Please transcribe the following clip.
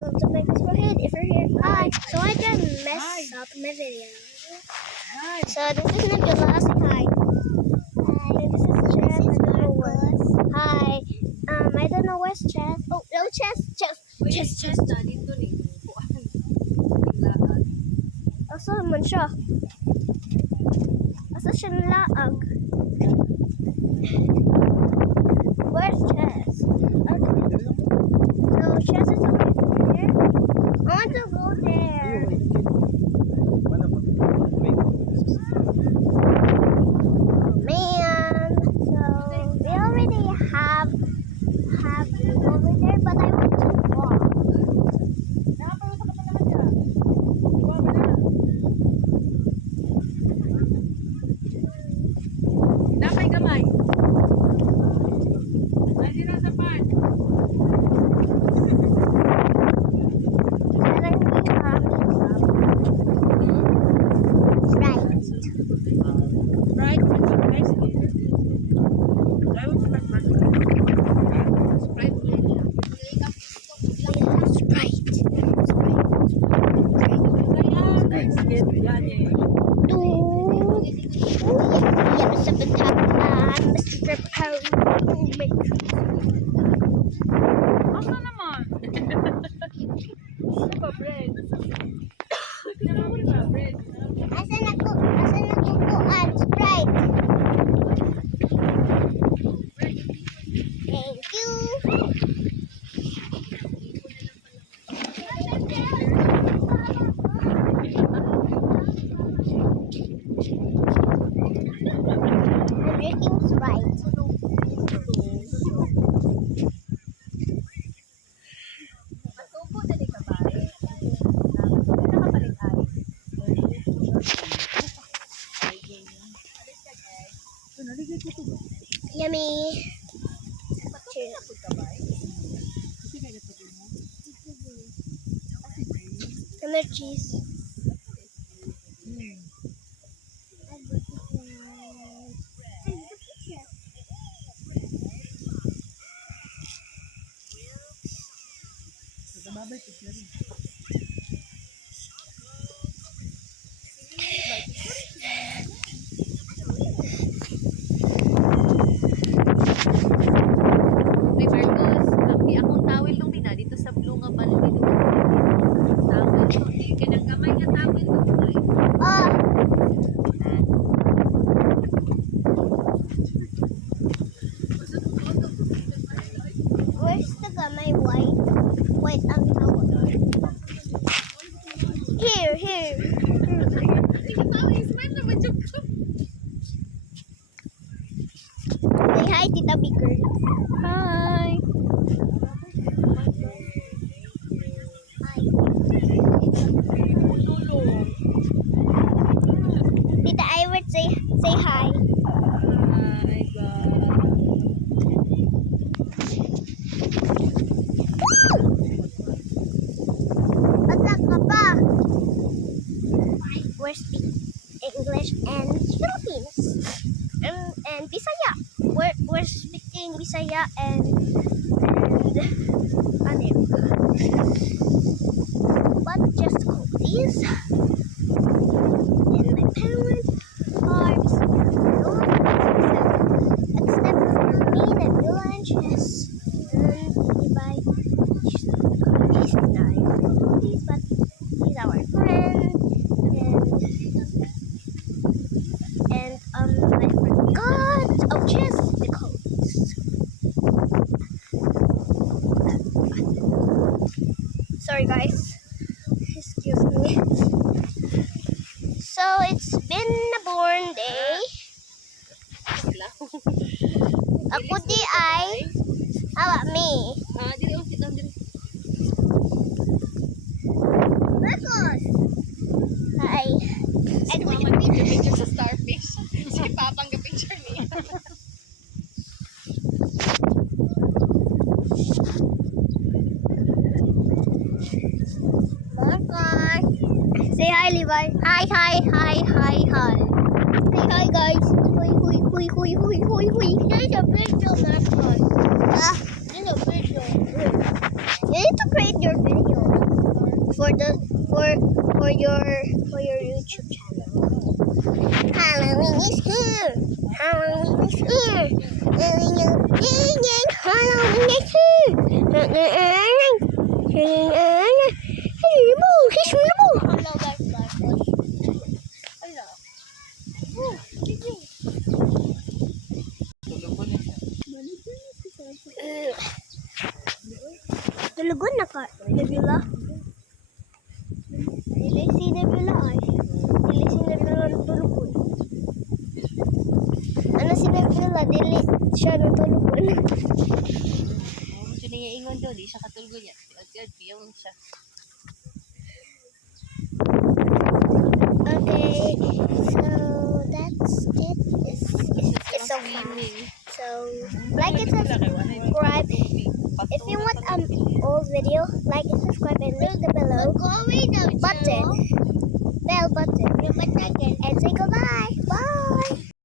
To make us go ahead if you're here. Hi. So I just messed up my video. Hi. So this is Nicholas. Hi. Hi. This is Chess. I don't know where. Hi. I don't know where's Chess. Oh, no, Chess. Na dito ni kuan. Tinglaan. Asa man siya? Asa siya nalaag? Where's Chess? No, Chess is over there. I want to go there. Man, so we already have over there, but I want to walk. Napay gamay. Ay na sa pan. Right. Asa naman? Ano ba bread? Ano ba bread? Asan ako kuan Sprite. Thank you. I'm drinking Sprite. Patubo dali ka ba? Nakapalit ay. Yummy. Cheers. And the cheese. May Marcos, tapi akong tawel nung dina dito sa blue nga bal dito. Tawel to, di ka ng kamay nga tawel to. Oh, where's the gamay white? White ang tawag. Here. Say hi, Tita Bigger. Hi. Tita Iwert, say hi. Hi, Atak ka pa. We're speaking English and Philippines. And Bisaya. We're speaking Bisaya and ano. But just cookies. And my parents are except for me that lunch is if I cookies and I cookies, but he's our friend and I forgot. Oh, just the cookies. Sorry guys. Excuse me. So it's been a born day. Ako di ay awa me. Dili o sit down dili. Marcos. Hi. And we can picture sa starfish. Si Papang ga-picture niya. Marcos. Say hi, Levi. Hi. Say hi, guys. Huy. There's a video, Marcos. There's a video. You need to create your video. for your YouTube channel. Halloween is here. Halloween is here. Halloween is here. Hello guys. Hello. Tulugon na ka, Nebula. Dili si Nebula ay. Dili si Nebula tulugon. Ano si Nebula? Dili siya tulugon. Siya niya ingon daw, di siya katulgo niya. Agad, piyong siya. Okay, so that's it. It's so fun. Swimming. So like and subscribe. If you want old video, like and subscribe and click the below button, bell button, and say goodbye.